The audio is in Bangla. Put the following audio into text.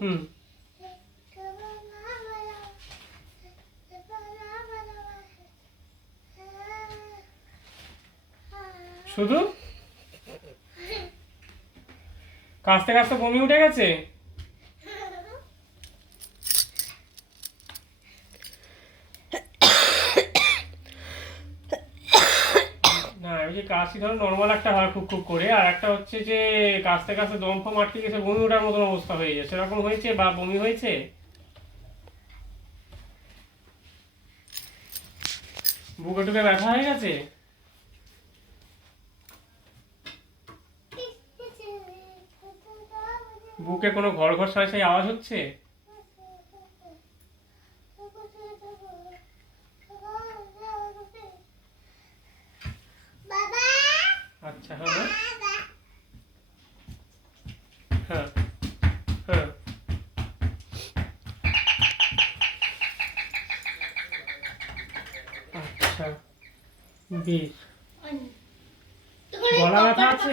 হুম। শুধু কাশতে কাশতে বমি উঠে গেছে? না, ওই যে কাশি ধরো নর্মাল একটা হয় খুব খুব করে, আর একটা হচ্ছে যে কাশতে কাশতে দম ফম আটকে গেছে, বমি ওঠার মতন অবস্থা হয়ে যায়, সেরকম হয়েছে বা বমি হয়েছে? বুকে টুকে ব্যথা হয়ে গেছে? বুকে কোনো ঘর ঘর সাই সাই আওয়াজ হচ্ছে? আচ্ছা, হ্যাঁ হ্যাঁ হ্যাঁ হ্যাঁ। আচ্ছা, বেশ। গলা ব্যথা আছে?